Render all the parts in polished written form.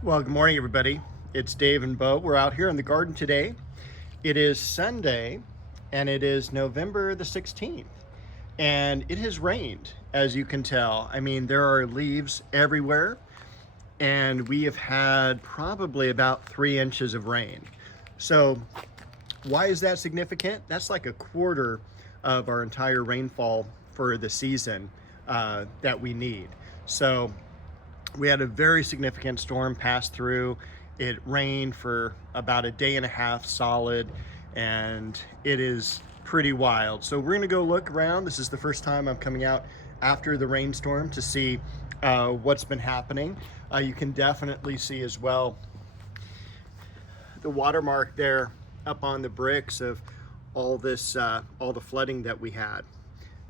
Well, good morning, everybody. It's Dave and Bo. We're out here in the garden today. It is Sunday, and it is November the 16th. And it has rained, as you can tell. I mean, there are leaves everywhere, and we have had probably about 3 inches of rain. So why is that significant? That's like a quarter of our entire rainfall for the season that we need. So we had a very significant storm pass through. It rained for about a day and a half solid, and it is pretty wild. So we're gonna go look around. This is the first time I'm coming out after the rainstorm to see what's been happening. You can definitely see as well the watermark there up on the bricks of all this, all the flooding that we had.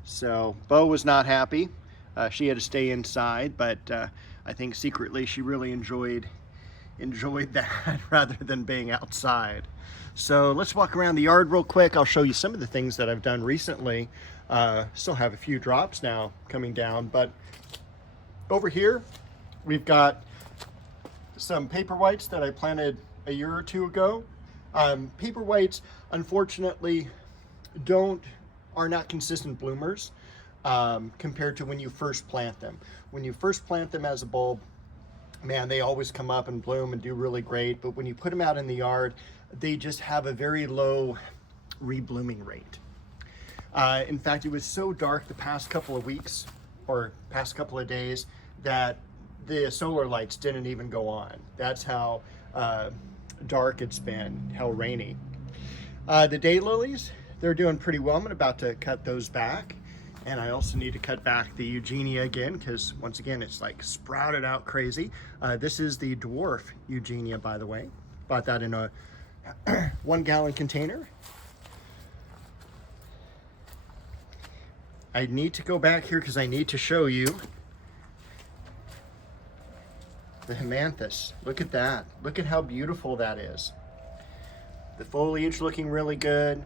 So Bo was not happy. She had to stay inside, but I think secretly she really enjoyed that rather than being outside. So let's walk around the yard real quick. I'll show you some of the things that I've done recently. Still have a few drops now coming down, but over here we've got some paper whites that I planted a year or two ago. Paper whites, unfortunately, are not consistent bloomers. Compared to when you first plant them. When you first plant them as a bulb, man, they always come up and bloom and do really great. But when you put them out in the yard, they just have a very low reblooming rate. In fact, it was so dark the past couple of weeks or past couple of days that the solar lights didn't even go on. That's how dark it's been, how rainy. The daylilies, they're doing pretty well. I'm about to cut those back. And I also need to cut back the Eugenia again, because once again, it's like sprouted out crazy. This is the dwarf Eugenia, by the way. Bought that in a 1 gallon container. I need to go back here because I need to show you the Haemanthus. Look at that. Look at how beautiful that is. The foliage looking really good.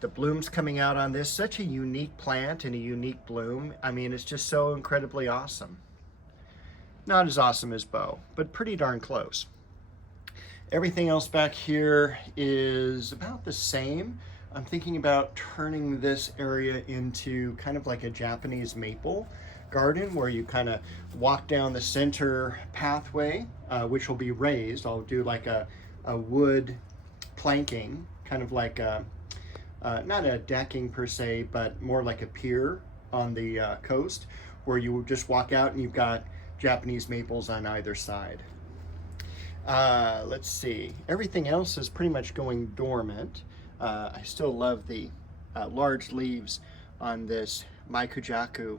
The blooms coming out on this, such a unique plant and a unique bloom. I mean, it's just so incredibly awesome. Not as awesome as Bo, but pretty darn close. Everything else back here is about the same. I'm thinking about turning this area into kind of like a Japanese maple garden where you kind of walk down the center pathway, which will be raised. I'll do like a wood planking, kind of like a not a decking per se, but more like a pier on the coast where you just walk out and you've got Japanese maples on either side. Let's see. Everything else is pretty much going dormant. I still love the large leaves on this Maikujaku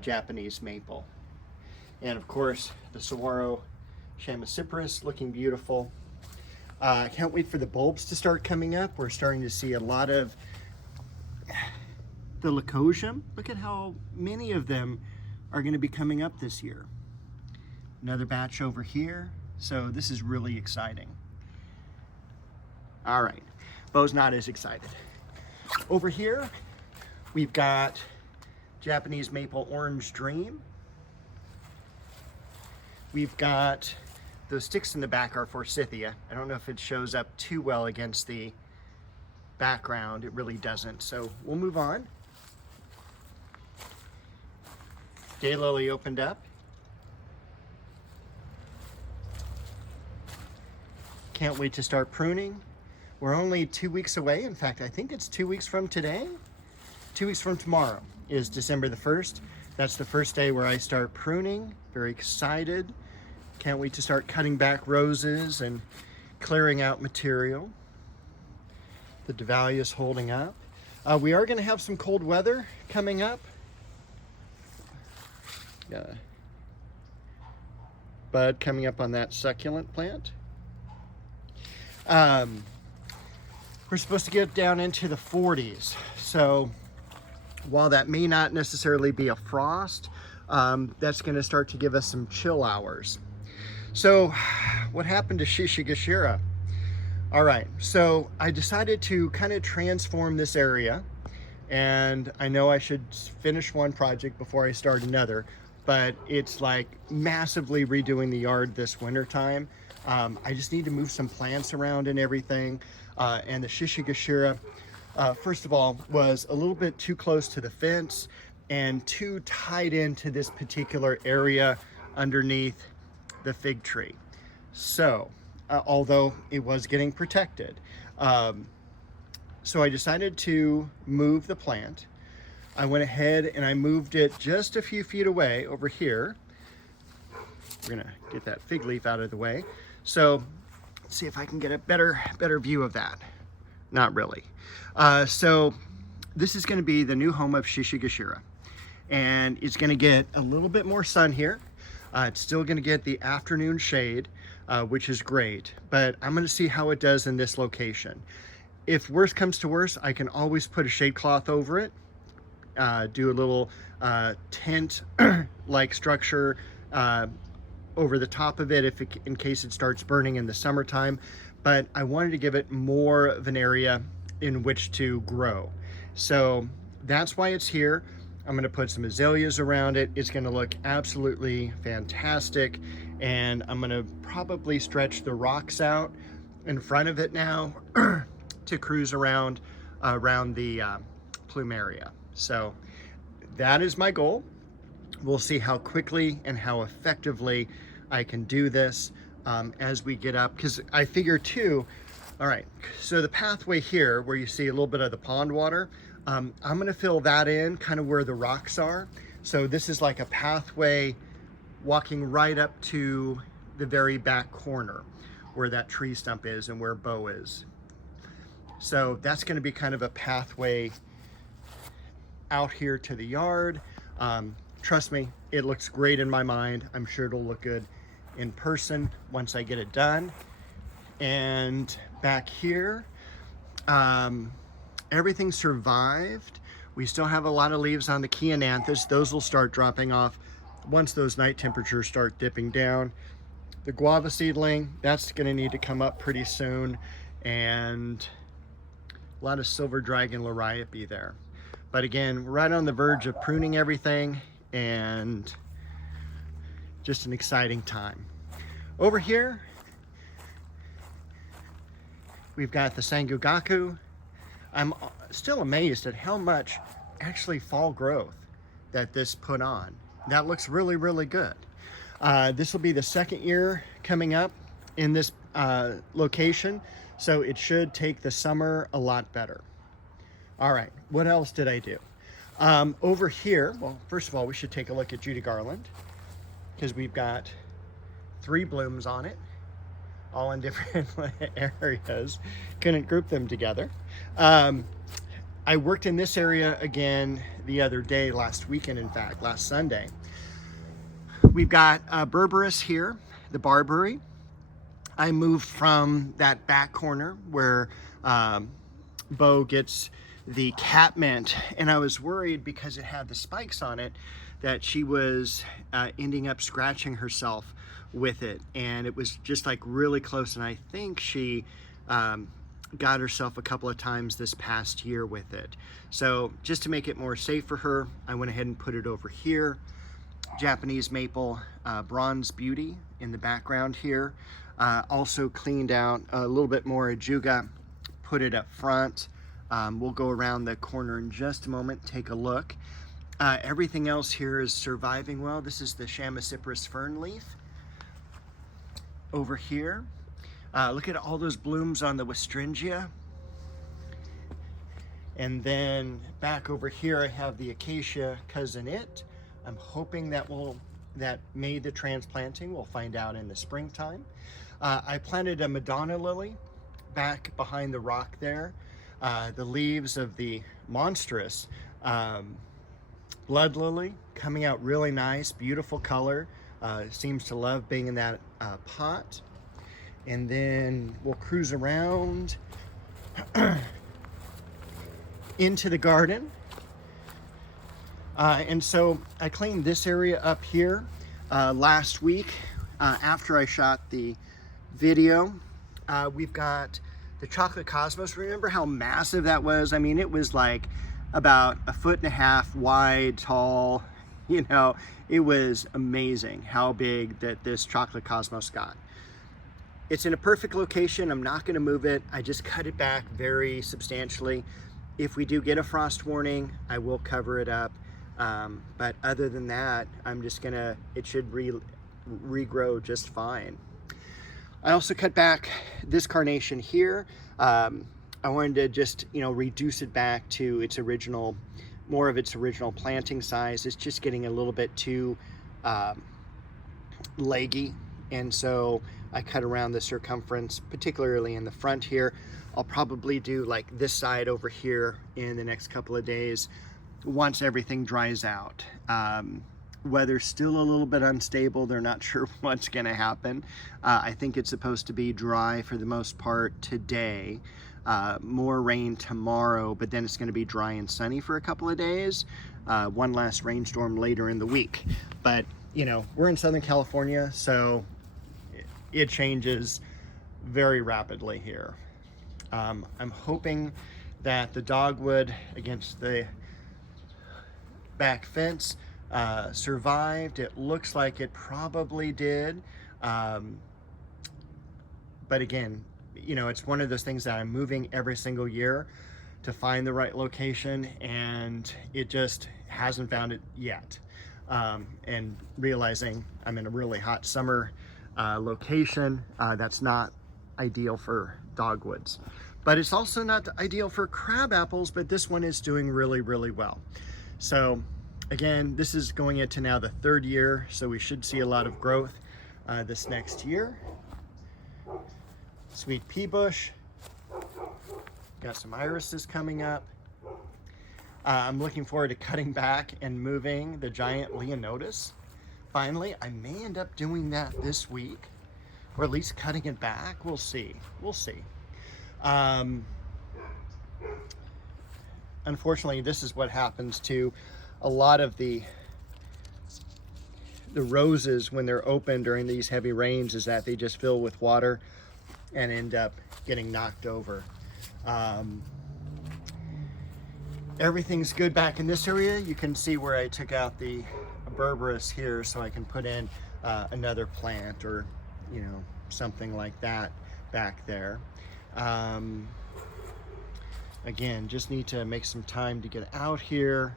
Japanese maple. And of course, the saguaro chamaecyparis looking beautiful. I can't wait for the bulbs to start coming up. We're starting to see a lot of the leucosium. Look at how many of them are going to be coming up this year. Another batch over here. So this is really exciting. All right, Bo's not as excited. Over here, we've got Japanese Maple Orange Dream. We've got those sticks in the back are forsythia. I don't know if it shows up too well against the background. It really doesn't. So we'll move on. Daylily opened up. Can't wait to start pruning. We're only 2 weeks away. In fact, I think it's 2 weeks from today. 2 weeks from tomorrow is December the 1st. That's the first day where I start pruning. Very excited. Can't wait to start cutting back roses and clearing out material. The Dahlia's holding up. We are going to have some cold weather coming up. Bud coming up on that succulent plant. We're supposed to get down into the 40s. So while that may not necessarily be a frost, that's going to start to give us some chill hours. So what happened to Shishigashira? All right, so I decided to kind of transform this area, and I know I should finish one project before I start another, but it's like massively redoing the yard this winter time. I just need to move some plants around and everything. And the Shishigashira, first of all, was a little bit too close to the fence and too tied into this particular area underneath the fig tree. So, although it was getting protected. So I decided to move the plant. I went ahead and I moved it just a few feet away over here. We're gonna get that fig leaf out of the way. So let's see if I can get a better view of that. Not really. So this is gonna be the new home of Shishigashira. And it's gonna get a little bit more sun here. It's still gonna get the afternoon shade, which is great, but I'm gonna see how it does in this location. If worst comes to worst, I can always put a shade cloth over it, do a little tent like structure over the top of it in case it starts burning in the summertime. But I wanted to give it more of an area in which to grow. So that's why it's here. I'm gonna put some azaleas around it. It's gonna look absolutely fantastic. And I'm gonna probably stretch the rocks out in front of it now to cruise around the plumeria. So that is my goal. We'll see how quickly and how effectively I can do this as we get up, because I figure too, all right, so the pathway here where you see a little bit of the pond water, I'm gonna fill that in kind of where the rocks are. So this is like a pathway walking right up to the very back corner where that tree stump is and where Bo is. So that's going to be kind of a pathway out here to the yard. Trust me, it looks great in my mind. I'm sure it'll look good in person once I get it done. And back here, everything survived. We still have a lot of leaves on the Haemanthus. Those will start dropping off once those night temperatures start dipping down. The guava seedling, that's going to need to come up pretty soon. And a lot of silver dragon liriope there. But again, we're right on the verge of pruning everything, and just an exciting time. Over here, we've got the Sangugaku. I'm still amazed at how much actually fall growth that this put on. That looks really, really good. This will be the second year coming up in this location. So it should take the summer a lot better. All right, what else did I do? Over here, well, first of all, we should take a look at Judy Garland, because we've got 3 blooms on it, all in different areas. Couldn't group them together. I worked in this area again the other day, last weekend, in fact, last Sunday. We've got berberis here, the barberry. I moved from that back corner where Bo gets the catmint, and I was worried because it had the spikes on it that she was ending up scratching herself with it, and it was just like really close, and I think she got herself a couple of times this past year with it. So just to make it more safe for her, I went ahead and put it over here. Japanese maple bronze beauty in the background here. Also cleaned out a little bit more ajuga, put it up front. We'll go around the corner in just a moment, take a look. Everything else here is surviving well. This is the Chamaecyparis fern leaf. Over here, look at all those blooms on the Westringia. And then back over here, I have the Acacia cousin it. I'm hoping that made the transplanting. We'll find out in the springtime. I planted a Madonna lily back behind the rock there. The leaves of the monstrous blood lily coming out really nice, beautiful color. Seems to love being in that pot. And then we'll cruise around into the garden. And so I cleaned this area up here last week after I shot the video. We've got the chocolate cosmos. Remember how massive that was? I mean, it was like about 1.5 feet wide, tall, You know, it was amazing how big that this chocolate cosmos got. It's in a perfect location. I'm not going to move it. I just cut it back very substantially. If we do get a frost warning, I will cover it up. But other than that, I'm just gonna, it should regrow just fine. I also cut back this carnation here. I wanted to just, you know, reduce it back to its original, more of its original planting size. It's just getting a little bit too leggy. And so I cut around the circumference, particularly in the front here. I'll probably do like this side over here in the next couple of days once everything dries out. Weather's still a little bit unstable. They're not sure what's gonna happen. I think it's supposed to be dry for the most part today. More rain tomorrow, but then it's gonna be dry and sunny for a couple of days. One last rainstorm later in the week. But you know, we're in Southern California, so it changes very rapidly here. I'm hoping that the dogwood against the back fence survived. It looks like it probably did. But again, you know, it's one of those things that I'm moving every single year to find the right location, and it just hasn't found it yet. And realizing I'm in a really hot summer location, that's not ideal for dogwoods. But it's also not ideal for crab apples, but this one is doing really, really well. So again, this is going into now the 3rd year, so we should see a lot of growth this next year. Sweet pea bush. Got some irises coming up. I'm looking forward to cutting back and moving the giant Leonotis. Finally, I may end up doing that this week, or at least cutting it back. We'll see. We'll see. Unfortunately, this is what happens to a lot of the roses when they're open during these heavy rains, is that they just fill with water and end up getting knocked over. Everything's good back in this area. You can see where I took out the berberis here, so I can put in another plant, or you know, something like that back there. Again, just need to make some time to get out here.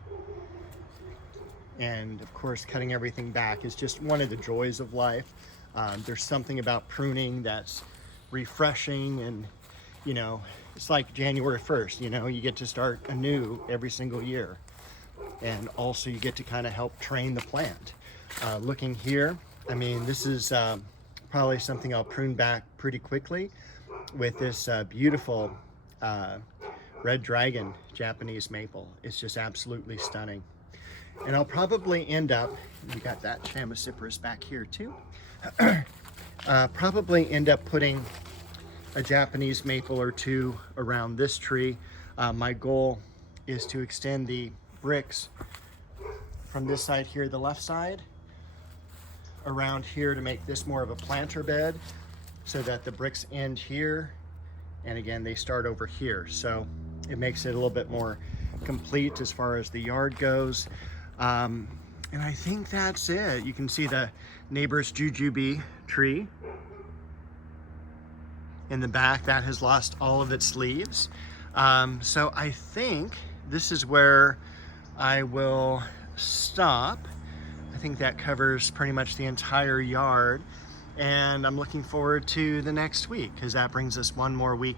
And of course, cutting everything back is just one of the joys of life. There's something about pruning that's refreshing, and you know, it's like January 1st, you know, you get to start anew every single year. And also you get to kind of help train the plant. Looking here, I mean, this is probably something I'll prune back pretty quickly with this beautiful red dragon Japanese maple. It's just absolutely stunning. And I'll probably end up, we got that Chamacypris back here too, probably end up putting a Japanese maple or two around this tree. My goal is to extend the bricks from this side here, the left side, around here to make this more of a planter bed, so that the bricks end here, and again, they start over here. So it makes it a little bit more complete as far as the yard goes. And I think that's it. You can see the neighbor's jujube tree in the back that has lost all of its leaves. So I think this is where I will stop. I think that covers pretty much the entire yard, and I'm looking forward to the next week, because that brings us one more week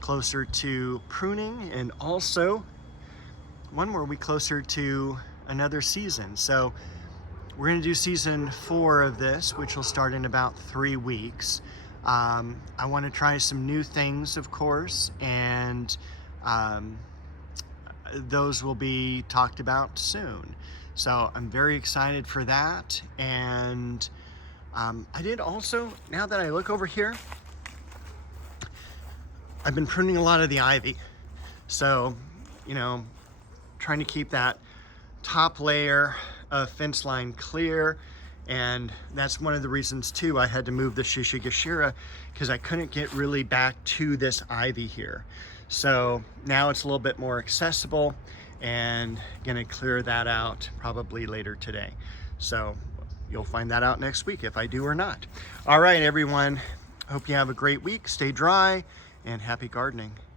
closer to pruning, and also one more week closer to another season. So we're going to do season 4 of this, which will start in about 3 weeks. I want to try some new things, of course, and those will be talked about soon. So I'm very excited for that. And I did also, now that I look over here, I've been pruning a lot of the ivy. So, you know, trying to keep that top layer of fence line clear. And that's one of the reasons too I had to move the Shishigashira, because I couldn't get really back to this ivy here. So now it's a little bit more accessible, and gonna clear that out probably later today. So you'll find that out next week if I do or not. All right, everyone. Hope you have a great week. Stay dry and happy gardening.